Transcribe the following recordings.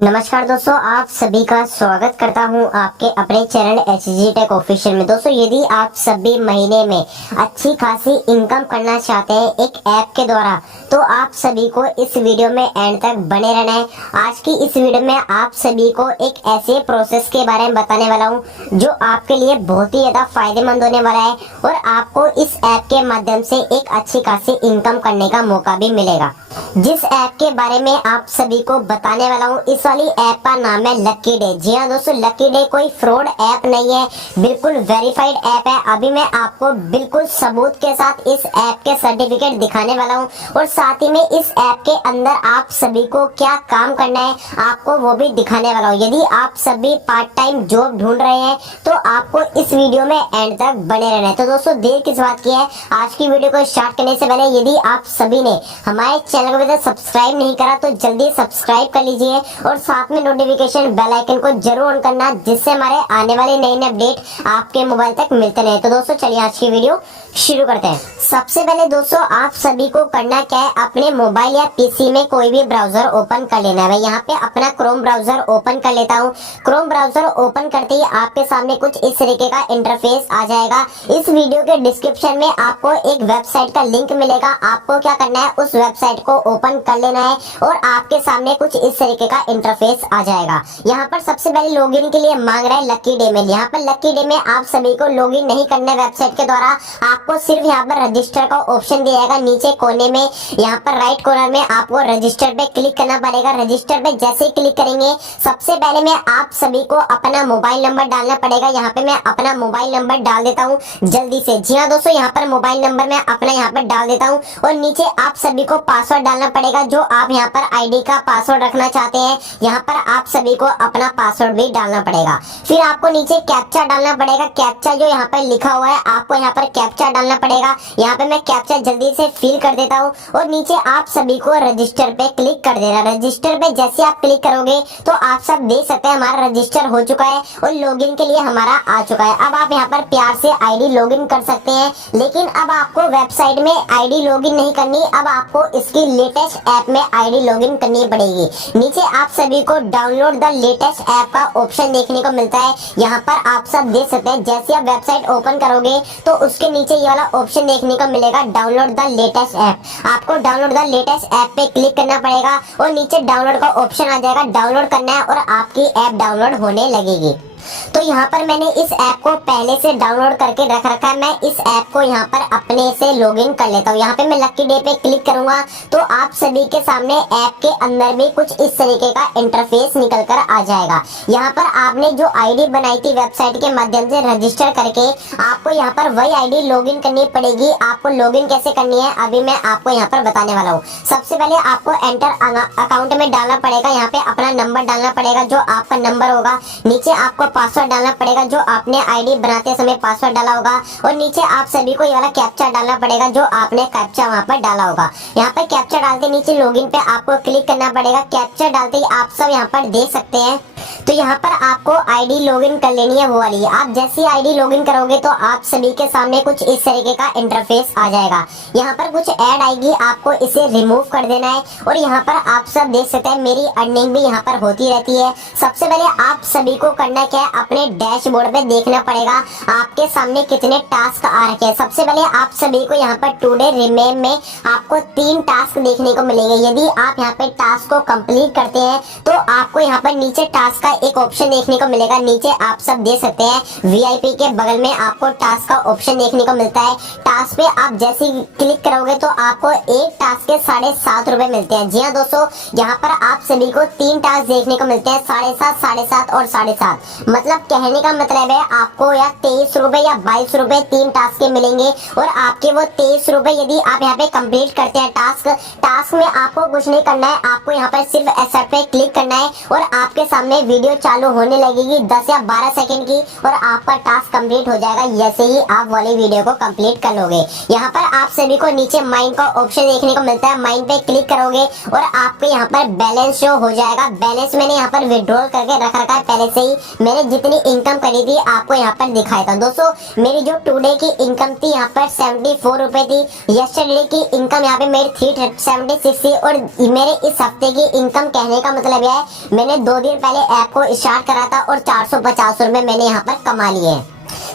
नमस्कार दोस्तों, आप सभी का स्वागत करता हूं आपके अपने चैनल HG टेक ऑफिशियल में। दोस्तों, यदि आप सभी महीने में अच्छी खासी इनकम करना चाहते हैं एक ऐप के द्वारा, तो आप सभी को इस वीडियो में एंड तक बने रहना है। आज की इस वीडियो में आप सभी को एक ऐसे प्रोसेस के बारे में बताने वाला हूं जो आपके लिए बहुत ही ज्यादा फायदेमंद होने वाला है और आपको इस ऐप के माध्यम से एक अच्छी खासी इनकम करने का मौका भी मिलेगा। जिस ऐप के बारे में आप सभी को बताने वाला हूँ, इस वाली ऐप का नाम है लकी डे। जी हाँ दोस्तों, लकी डे कोई फ्रॉड ऐप नहीं है, बिल्कुल वेरीफाइड ऐप है। अभी मैं आपको बिल्कुल सबूत के साथ इस ऐप के सर्टिफिकेट दिखाने वाला हूँ और साथ ही में इस ऐप के अंदर आप सभी को क्या काम करना है आपको वो भी दिखाने वाला हूँ। यदि आप सभी पार्ट टाइम जॉब ढूंढ रहे हैं तो आपको इस वीडियो में एंड तक बने रहना है। तो दोस्तों, देर किस बात की है, आज की वीडियो को स्टार्ट करने से पहले यदि आप सभी ने हमारे चैनल को अभी तक सब्सक्राइब नहीं करा तो जल्दी सब्सक्राइब कर लीजिए और साथ में नोटिफिकेशन बेल आइकन को जरूर ऑन करना, जिससे हमारे आने वाले नए नए अपडेट आपके मोबाइल तक मिलते रहे। तो दोस्तों, चलिए आज की वीडियो शुरू करते हैं। सबसे पहले दोस्तों, आप सभी को करना क्या है, अपने मोबाइल या पीसी में कोई भी ब्राउजर ओपन कर लेना है। मैं यहाँ पे अपना क्रोम ब्राउजर ओपन कर लेता हूँ। क्रोम ब्राउजर ओपन करते ही आपके सामने कुछ इस तरीके का इंटरफेस आ जाएगा। इस वीडियो के डिस्क्रिप्शन में आपको एक वेबसाइट का लिंक मिलेगा। आपको क्या करना है, उस वेबसाइट को ओपन कर लेना है और आपके सामने कुछ इस तरीके का इंटरफेस आ जाएगा। यहाँ पर सबसे पहले लॉगिन के लिए मांग रहा है लकी डे में। यहाँ पर लकी डे में आप सभी को लॉगिन नहीं करना है वेबसाइट के द्वारा, आपको सिर्फ यहाँ पर रजिस्टर का ऑप्शन दिया जाएगा नीचे कोने में। यहाँ पर राइट कॉर्नर में आपको रजिस्टर पे क्लिक करना पड़ेगा। रजिस्टर पे जैसे ही क्लिक करेंगे, सबसे पहले में आप सभी को अपना मोबाइल नंबर डालना पड़ेगा। यहाँ पे मैं अपना मोबाइल नंबर डाल देता हूँ जल्दी से। जी हाँ दोस्तों, यहाँ पर मोबाइल नंबर मैं अपना यहाँ पर डाल देता हूँ और नीचे आप सभी को पासवर्ड डालना पड़ेगा जो आप यहाँ पर आईडी का पासवर्ड रखना चाहते हैं। यहाँ पर आप सभी को अपना पासवर्ड भी डालना पड़ेगा। फिर आपको नीचे कैप्चा डालना पड़ेगा। कैप्चा जो यहाँ पर लिखा हुआ है, आपको यहाँ पर कैप्चा डालना पड़ेगा। यहाँ पे मैं कैप्चा जल्दी से फिल कर देता हूँ और नीचे आप सभी को रजिस्टर पे क्लिक कर देना। रजिस्टर पे जैसे आप क्लिक करोगे तो आप सब देख सकते हैं हमारा रजिस्टर हो चुका है और लॉगिन के लिए हमारा आ चुका है। अब आप यहाँ पर प्यार से आईडी लॉगिन कर सकते हैं, लेकिन अब आपको वेबसाइट में आईडी लॉगिन नहीं करनी, अब आपको इसकी लेटेस्ट ऐप में आईडी लॉगिन करनी पड़ेगी। नीचे आप सभी को डाउनलोड द लेटेस्ट ऐप का ऑप्शन देखने को मिलता है। यहाँ पर आप सब देख सकते हैं, जैसे आप वेबसाइट ओपन करोगे तो उसके नीचे ये वाला ऑप्शन देखने को मिलेगा डाउनलोड द लेटेस्ट ऐप। आपको डाउनलोड द लेटेस्ट ऐप पे क्लिक करना पड़ेगा और नीचे डाउनलोड का ऑप्शन आ जाएगा। डाउनलोड करना है और आपकी ऐप डाउनलोड होने लगेगी। तो यहाँ पर मैंने इस ऐप को पहले से डाउनलोड करके रख रखा है। मैं इस ऐप को यहाँ पर अपने से लॉगिन कर लेता हूँ। यहाँ पे मैं लकी डे पे क्लिक करूंगा तो आप सभी के सामने ऐप के अंदर भी कुछ इस तरीके का इंटरफेस निकल कर आ जाएगा। यहाँ पर आपने जो आईडी बनाई थी वेबसाइट के माध्यम से रजिस्टर करके, आपको यहाँ पर वही आईडी लॉगिन करनी पड़ेगी। आपको लॉगिन कैसे करनी है अभी मैं आपको यहाँ पर बताने वाला हूँ। सबसे पहले आपको एंटर अकाउंट में डालना पड़ेगा। यहाँ पे अपना नंबर डालना पड़ेगा जो आपका नंबर होगा। नीचे आपको पासवर्ड डालना पड़ेगा जो आपने आईडी बनाते समय पासवर्ड डाला होगा और नीचे आप सभी को ये वाला कैप्चा डालना पड़ेगा जो आपने कैप्चा वहां पर डाला होगा। यहाँ पर कैप्चा डालते नीचे लॉगिन पे आपको क्लिक करना पड़ेगा। कैप्चा डालते ही आप सब यहाँ पर देख सकते हैं, तो यहाँ पर आपको आईडी लॉगिन कर लेनी है वो वाली। आप जैसी आईडी लॉगिन करोगे तो आप सभी के सामने कुछ इस तरीके का इंटरफेस आ जाएगा। यहाँ पर कुछ ऐड आएगी, आपको इसे रिमूव कर देना है और यहाँ पर आप सब देख सकते हैं मेरी अर्निंग भी यहाँ पर होती रहती है। सबसे पहले आप सभी को करना क्या है, अपने डैशबोर्ड पे देखना पड़ेगा आपके सामने कितने टास्क आ रखे हैं। सबसे पहले आप सभी को यहाँ पर टुडे रिमेम में आपको 3 टास्क देखने को मिलेंगे। यदि आप यहाँ पे टास्क को कंप्लीट करते हैं तो आपको यहाँ पर नीचे टास्क का एक ऑप्शन देखने को मिलेगा। नीचे आप सब देख सकते हैं वीआईपी के बगल में आपको टास्क का ऑप्शन देखने को मिलता है। टास्क पे आप जैसे ही क्लिक करोगे तो आपको एक टास्क के 7.5 रुपए मिलते हैं। जी हाँ दोस्तों, यहाँ पर आप सभी को 3 टास्क देखने को मिलते हैं, 7.5, 7.5 और 7.5। मतलब कहने का मतलब है आपको या 23 रुपए या 22 रुपए 3 टास्क के मिलेंगे और आपके वो 23 रुपए यदि आप यहाँ पे कंप्लीट करते हैं टास्क में आपको कुछ नहीं करना है। आपको यहाँ पर सिर्फ एक्सेप्ट पे क्लिक करना है और आपके सामने वीडियो वीडियो चालू होने लगेगी 10 या 12 सेकंड की और आपका टास्क कंप्लीट हो जाएगा जैसे ही आप वाली वीडियो को कंप्लीट कर लोगे। यहाँ पर आप सभी को नीचे माइंड का ऑप्शन देखने को मिलता है, माइंड पे क्लिक करोगे और आपको यहाँ पर बैलेंस शो हो जाएगा। बैलेंस मैंने यहाँ पर विड्रॉल करके रख रखा है पहले से ही। मैंने जितनी इनकम करी थी आपको यहाँ पर दिखाया था। दोस्तों मेरी जो टुडे की इनकम थी यहाँ पर 74 रुपए थी। यस्टरडे की इनकम यहाँ पे मेरी 376 थी और मेरे इस हफ्ते की इनकम कहने का मतलब यह है मैंने 2 दिन पहले ऐप को स्टार्ट करा था और 450 रुपए मैंने यहाँ पर कमा लिए हैं।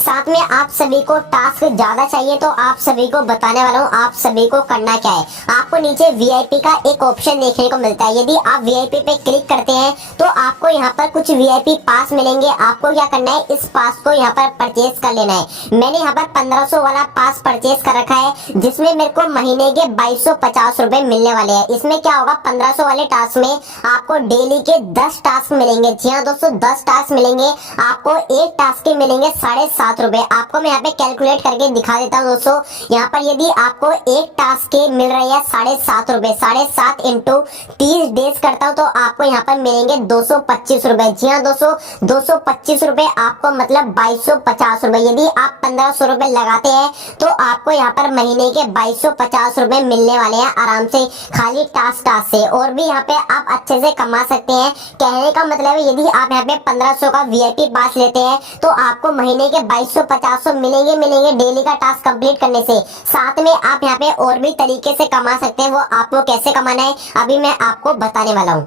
साथ में आप सभी को टास्क ज्यादा चाहिए तो आप सभी को बताने वाला हूँ आप सभी को करना क्या है। आपको नीचे वीआईपी का एक ऑप्शन देखने को मिलता है। यदि आप वीआईपी पे क्लिक करते हैं तो आपको यहाँ पर कुछ वीआईपी पास मिलेंगे। आपको क्या करना है, इस पास को यहाँ पर परचेज कर लेना है। मैंने यहाँ पर 1500 वाला पास परचेज कर रखा है जिसमें मेरे को महीने के 2250 रुपए मिलने वाले हैं। इसमें क्या होगा, 1500 वाले टास्क में आपको डेली के 10 टास्क मिलेंगे। जी हाँ दोस्तों, 10 टास्क मिलेंगे। आपको एक टास्क के मिलेंगे 7.5 रुपए। आपको मैं यहाँ पे कैलकुलेट करके दिखा देता हूँ दोस्तों। यहाँ पर यदि आपको एक टास्क के मिल रही है 7.5 रुपए, 7.5 इंटू 30 डेज करता हूँ तो आपको यहाँ पर मिलेंगे 225 रुपए। जी हाँ दोस्तों, 225 रुपए आपको मतलब 2250 रुपए। यदि आप 1500 रुपए लगाते हैं तो आपको यहाँ पर महीने के 2250 रुपए मिलने वाले हैं आराम से, खाली टास्क से। और भी यहाँ पे आप अच्छे से कमा सकते हैं। कहने का मतलब है यदि आप यहाँ पे 1500 का वीआईपी पास लेते हैं तो आपको महीने के 2250 मिलेंगे डेली का टास्क कंप्लीट करने से। साथ में आप यहाँ पे और भी तरीके से कमा सकते हैं। वो आपको कैसे कमाना है अभी मैं आपको बताने वाला हूँ।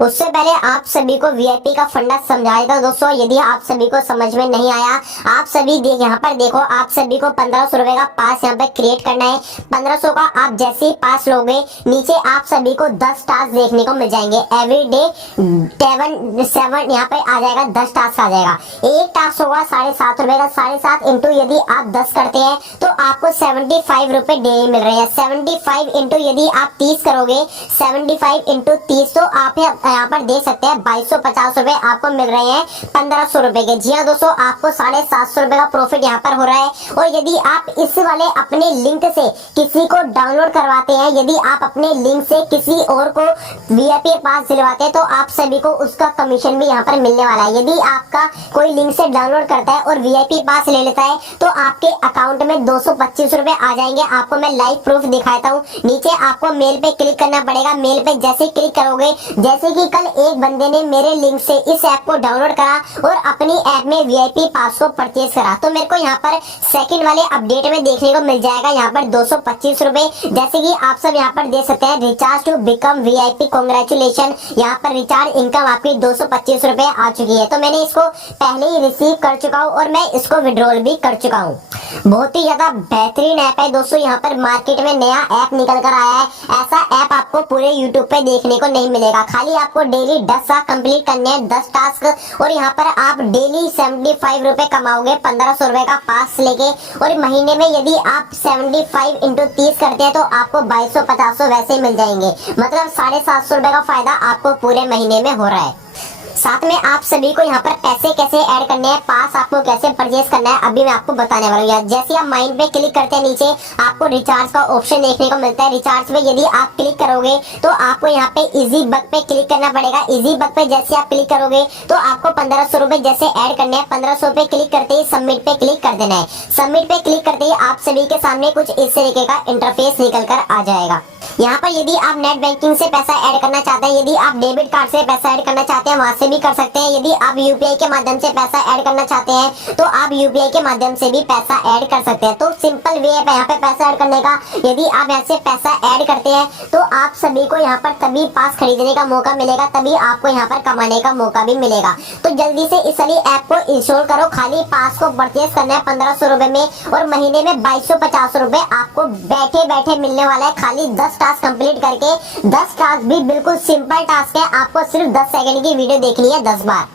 उससे पहले आप सभी को वीआईपी का फंडा समझाया था दोस्तों। यदि आप सभी को समझ में नहीं आया, आप सभी यहाँ पर देखो, आप सभी को 1500 रुपए का पास यहाँ पे क्रिएट करना है। 1500 का आप जैसे ही पास लोगे नीचे आप सभी को 10 टास्क देखने को मिल जाएंगे। एवरी डे 7 यहाँ पे आ जाएगा, 10 टास्क आ जाएगा। एक टास्क होगा 7.5 रुपए का। 7.5 इंटू यदि आप 10 करते हैं तो आपको 75 रुपए डेली मिल रहे हैं। 75 इंटू यदि आप 30 करोगे, 75 इंटू 30 तो आप यहाँ पर देख सकते हैं 2250 रुपए आपको मिल रहे हैं 1500 रुपए के। जी हाँ दोस्तों, आपको 750 रुपए का प्रॉफिट यहाँ पर हो रहा है। और यदि आप इस वाले अपने लिंक से किसी को डाउनलोड करवाते हैं, यदि आप अपने लिंक से किसी और को वीआईपी पास दिलवाते हैं तो आप सभी को उसका कमीशन भी यहाँ पर मिलने वाला है। यदि आपका कोई लिंक से डाउनलोड करता है और वीआईपी पास ले लेता है तो आपके अकाउंट में 225 रुपए आ जाएंगे। आपको मैं लाइव प्रूफ दिखाता हूँ। नीचे आपको मेल पे क्लिक करना पड़ेगा। मेल पे जैसे क्लिक करोगे, जैसे कि कल एक बंदे ने मेरे लिंक से इस ऐप को डाउनलोड करा और अपनी ऐप में वीआईपी पास को परचेज करा तो मेरे को यहाँ पर सेकंड वाले अपडेट में देखने को मिल जाएगा यहाँ पर 225 रुपए। जैसे कि आप सब यहाँ पर देख सकते हैं, recharge to become VIP congratulation. यहाँ पर रिचार्ज इनकम आपकी 225 रुपए आ चुकी है। तो मैंने इसको पहले ही रिसीव कर चुका हूँ और मैं इसको विड्रॉल भी कर चुका हूँ। बहुत ही ज्यादा बेहतरीन ऐप है दोस्तों। यहाँ पर मार्केट में नया ऐप निकल कर आया है। ऐसा ऐप आपको पूरे यूट्यूब पे देखने को नहीं मिलेगा। खाली आपको डेली 10 टास्क कंप्लीट करने हैं, 10 टास्क, और यहाँ पर आप डेली 75 रुपए कमाओगे 1500 रुपए का पास लेके। और महीने में यदि आप 75 इंटू 30 करते हैं तो आपको 2250 वैसे ही मिल जाएंगे। मतलब 750 रुपए का फायदा आपको पूरे महीने में हो रहा है। साथ में आप सभी को यहाँ पर पैसे कैसे ऐड करने हैं, पास आपको कैसे परचेज करना है अभी मैं आपको बताने वाला हूँ। जैसे आप माइंड पे क्लिक करते हैं नीचे आपको रिचार्ज का ऑप्शन देखने को मिलता है। रिचार्ज पे यदि आप क्लिक करोगे तो आपको यहाँ पे इजी बक पे क्लिक करना पड़ेगा। इजी बक पे जैसे आप क्लिक करोगे तो आपको 1500 रुपए जैसे ऐड करने हैं। 1500 रुपए क्लिक करते ही सबमिट पे क्लिक कर देना है। सबमिट पे क्लिक करते ही आप सभी के सामने कुछ इस तरीके का इंटरफेस निकल कर आ जाएगा। यहाँ पर यदि आप नेट बैंकिंग से पैसा ऐड करना चाहते हैं, यदि आप डेबिट कार्ड से पैसा ऐड करना चाहते हैं वहां से भी कर सकते हैं। यदि आप यूपीआई के माध्यम से पैसा ऐड करना चाहते हैं तो आप यूपीआई के माध्यम से भी पैसा ऐड कर सकते हैं। तो सिंपल वे है यहाँ पे पैसा ऐड करने का। यदि आप यहाँ से पैसा ऐड करते हैं तो आप सभी को यहाँ पर तभी पास खरीदने का मौका मिलेगा, तभी आपको यहाँ पर कमाने का मौका भी मिलेगा। तो जल्दी से इस वाली ऐप को इंस्टॉल करो। खाली पास को परचेज करना है 1500 रुपए में और महीने में 2250 रुपए आपको बैठे बैठे मिलने वाला है। खाली 10 टास्क कंप्लीट करके, 10 टास्क भी बिल्कुल सिंपल टास्क है। आपको सिर्फ 10 सेकंड की वीडियो देखनी है 10 बार।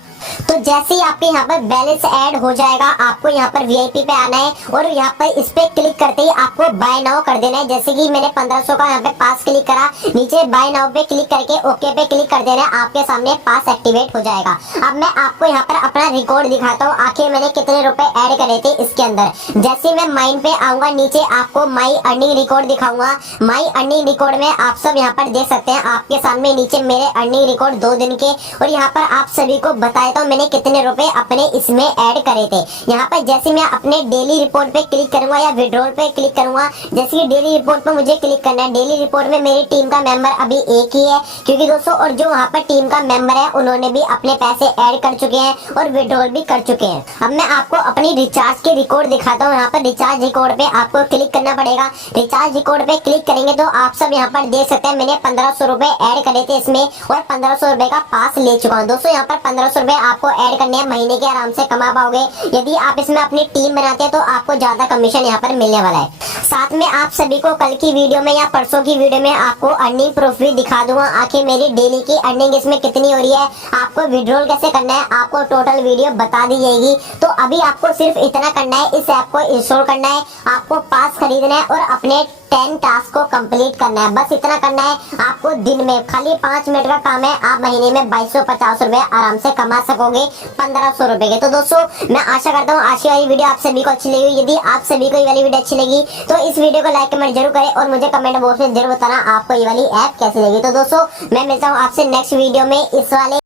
तो तो जैसे ही आपके यहाँ पर बैलेंस ऐड हो जाएगा, आपको यहाँ पर वीआईपी पे आना है और यहाँ पर इस पे क्लिक करते ही आपको बाय नाउ कर देना है। जैसे कि मैंने 1500 का यहाँ पे पास क्लिक करा, नीचे बाय नाउ पे क्लिक करके ओके पे क्लिक कर देना है, आपके सामने पास एक्टिवेट हो जाएगा। अब मैं आपको यहाँ पर अपना रिकॉर्ड दिखाता हूँ, आखिर मैंने कितने रुपए ऐड करे थे इसके अंदर। जैसे मैं माइन पे आऊंगा, नीचे आपको माई अर्निंग रिकॉर्ड दिखाऊंगा। माई अर्निंग रिकॉर्ड में आप सब यहाँ पर देख सकते हैं, आपके सामने नीचे मेरे अर्निंग रिकॉर्ड 2 दिन के, और यहाँ पर आप सभी को बताता हूँ मैंने कितने रुपए अपने इसमें ऐड करे थे। यहाँ पर जैसे मैं अपने डेली रिपोर्ट पे क्लिक करूंगा या विड्रॉल पे क्लिक करूंगा, जैसे कि डेली रिपोर्ट पे मुझे क्लिक करना है। डेली रिपोर्ट में मेरी टीम का मेंबर अभी एक ही है, क्योंकि दोस्तों और जो वहाँ पर टीम का मेंबर है उन्होंने भी अपने पैसे ऐड कर चुके हैं और विड्रॉल भी कर चुके हैं। अब मैं आपको अपनी रिचार्ज के रिकॉर्ड दिखाता हूँ। यहाँ पर रिचार्ज रिकॉर्ड पे आपको क्लिक करना पड़ेगा। रिचार्ज रिकॉर्ड पे क्लिक करेंगे तो आप सब यहाँ पर देख सकते हैं मैंने 1500 रुपए ऐड करे थे इसमें और 1500 रुपए का पास ले चुका हूँ। दोस्तों यहाँ पर 1500 रुपए आपको ऐड करने हैं, महीने के आराम से कमा पाओगे। यदि आप इसमें अपनी टीम बनाते हैं तो आपको ज्यादा कमीशन यहाँ पर मिलने वाला है। साथ में आप सभी को कल की वीडियो में या परसों की वीडियो में आपको अर्निंग प्रूफ भी दिखा दूंगा, आखिर मेरी डेली की अर्निंग इसमें कितनी हो रही है, आपको विड्रॉल कैसे करना है, आपको टोटल वीडियो बता दी जाएगी। तो अभी आपको सिर्फ इतना करना है, इस ऐप को इंस्टॉल करना है, आपको पास खरीदना है और अपने 10 टास्क को कंप्लीट करना है। बस इतना करना है आपको। दिन में खाली 5 मिनट का काम है, आप महीने में 2250 रुपए आराम से कमा सकोगे 1500 रुपए के। तो दोस्तों मैं आशा करता हूँ आज की वाली वीडियो आप सभी को अच्छी लगी। यदि आप सभी को ये वाली वीडियो अच्छी लगी तो इस वीडियो को लाइक कमेंट जरूर करें और मुझे कमेंट बॉक्स में जरूर बताना आपको ये वाली ऐप कैसी लगी। तो दोस्तों मैं मिलता हूँ आपसे नेक्स्ट वीडियो में इस वाले